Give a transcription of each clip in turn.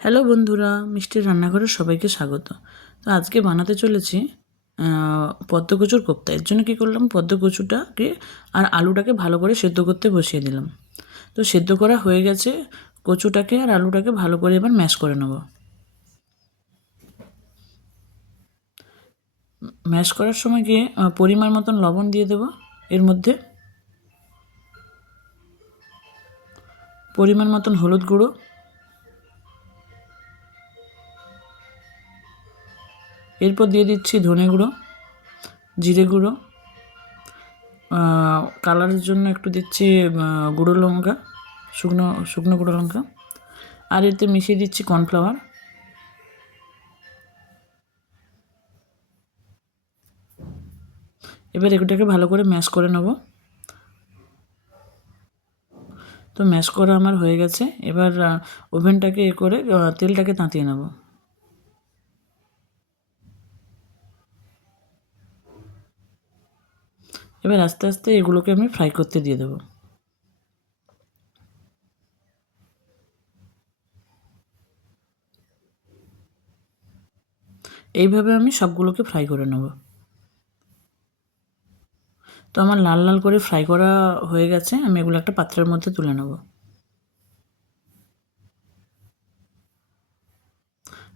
Hello বন্ধুরা, মিষ্টির রান্নাঘরে সবাইকে স্বাগত। তো আজকে বানাতে চলেছি পদ্ম কচুর কোপ্তা। এর জন্য কী করলাম, পদ্ম কচুটাকে আর আলুটাকে ভালো করে সেদ্ধ করতে বসিয়ে দিলাম। তো সেদ্ধ করা হয়ে গেছে, কচুটাকে আর আলুটাকে ভালো করে এবার ম্যাশ করে নেব। ম্যাশ করার সময় গিয়ে পরিমাণ মতন লবণ দিয়ে দেব, এর মধ্যে পরিমাণ মতন হলুদ গুঁড়ো, এরপর দিয়ে দিচ্ছি ধনে গুঁড়ো, জিরে গুঁড়ো, কালারের জন্য একটু দিচ্ছি গুঁড়ো লঙ্কা, শুকনো শুকনো গুঁড়ো লঙ্কা, আর এতে মিশিয়ে দিচ্ছি কর্নফ্লাওয়ার। এবার এগুলোটাকে ভালো করে ম্যাশ করে নেব। তো ম্যাশ করা আমার হয়ে গেছে। এবার ওভেনটাকে করে তেলটাকে তাতিয়ে নেব। এবার আস্তে আস্তে এগুলোকে আমি ফ্রাই করতে দিয়ে দেব। এইভাবে আমি সবগুলোকে ফ্রাই করে নেব। তো আমার লাল লাল করে ফ্রাই করা হয়ে গেছে, আমি এগুলো একটা পাত্রের মধ্যে তুলে নেব।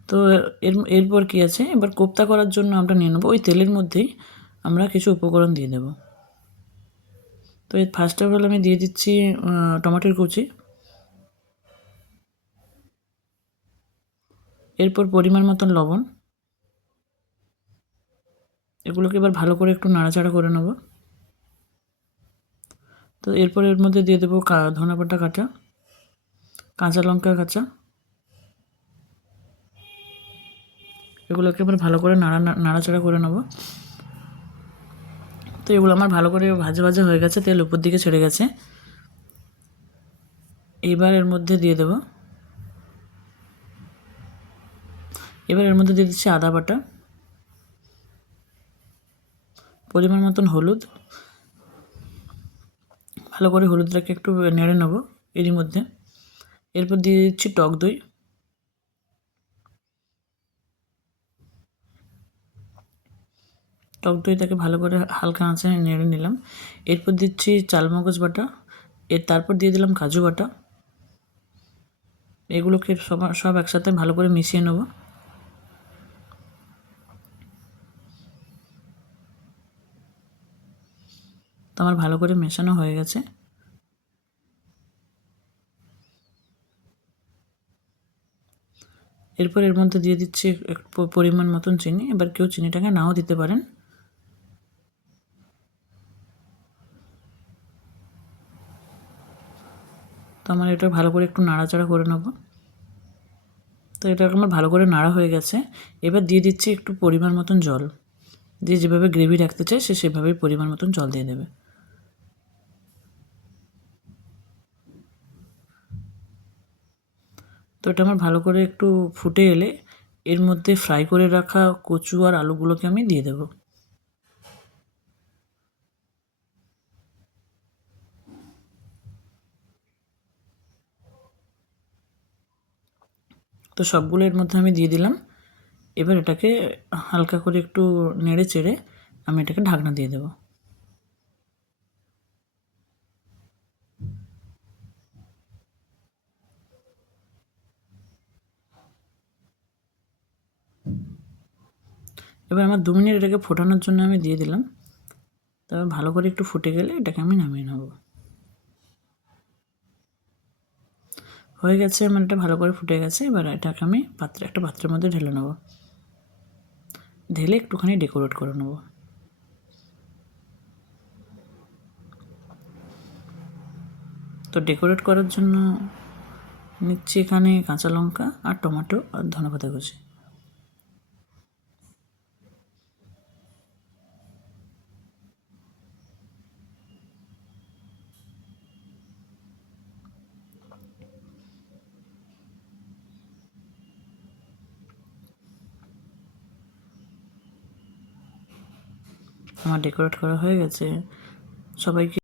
তো এরপর কী আছে, এবার কোপ্তা করার জন্য আমরা নিয়ে নেবো ওই তেলের মধ্যেই আমরা কিছু উপকরণ দিয়ে দেব। তো এর ফার্স্ট অফ অল আমি দিয়ে দিচ্ছি টমেটোর কুচি, এরপর পরিমাণ মতন লবণ। এগুলোকে এবার ভালো করে একটু নাড়াচাড়া করে নেব। তো এরপর এর মধ্যে দিয়ে দেবো ধনেপাতা কাঁচা, কাঁচা লঙ্কা কাঁচা। এগুলোকে এবার ভালো করে নাড়াচাড়া করে নেব। তো এগুলো আমার ভালো করে ভাজা ভাজা হয়ে গেছে, তেল উপর দিকে ছেড়ে গেছে। এবার এর মধ্যে দিয়ে দেব, এবার এর মধ্যে দিয়ে দিচ্ছি আদা বাটা, পরিমাণ মতন হলুদ। ভালো করে হলুদটাকে একটু নেড়ে নেব এরই মধ্যে। এরপর দিয়ে দিচ্ছি টক দই, টক দইটাকে ভালো করে হালকা আঁচে নেড়ে নিলাম। এরপর দিচ্ছি চালমগজ বাটা, তারপর দিয়ে দিলাম কাজু বাটা। এগুলোকে সব একসাথে ভালো করে মিশিয়ে নেব। তো আমার ভালো করে মেশানো হয়ে গেছে। এরপর এর মধ্যে দিয়ে দিচ্ছি পরিমাণ মতন চিনি। এবার কেউ চিনিটাকে নাও দিতে পারেন। তো আমার এটা ভালো করে একটু নাড়াচাড়া করে নেব। তো এটা আমার ভালো করে নাড়া হয়ে গেছে। এবার দিয়ে দিচ্ছি একটু পরিমাণ মতন জল, দিয়ে যেভাবে গ্রেভি রাখতে চাই সে সেভাবেই পরিমাণ মতন জল দিয়ে দেবে। তো এটা আমার ভালো করে একটু ফুটে এলে এর মধ্যে ফ্রাই করে রাখা কচু আর আলুগুলোকে আমি দিয়ে দেব। তো সবগুলো এর মধ্যে আমি দিয়ে দিলাম। এবার এটাকে হালকা করে একটু নেড়ে চেড়ে আমি এটাকে ঢাকনা দিয়ে দেব। এবার আমার 2 মিনিট এটাকে ফোটানোর জন্য আমি দিয়ে দিলাম। তবে ভালো করে একটু ফুটে গেলে এটাকে আমি নামিয়ে নেব। হয়ে গেছে, আমার এটা ভালো করে ফুটে গেছে। এবার এটাকে আমি একটা পাত্রের মধ্যে ঢেলে নেব, ঢেলে একটুখানি ডেকোরেট করে নেব। তো ডেকোরেট করার জন্য নিচ্ছি এখানে কাঁচা লঙ্কা আর টমেটো আর ধনেপাতা কুচি। আমার ডেকোরেট করা হয়ে গেছে। সবাইকে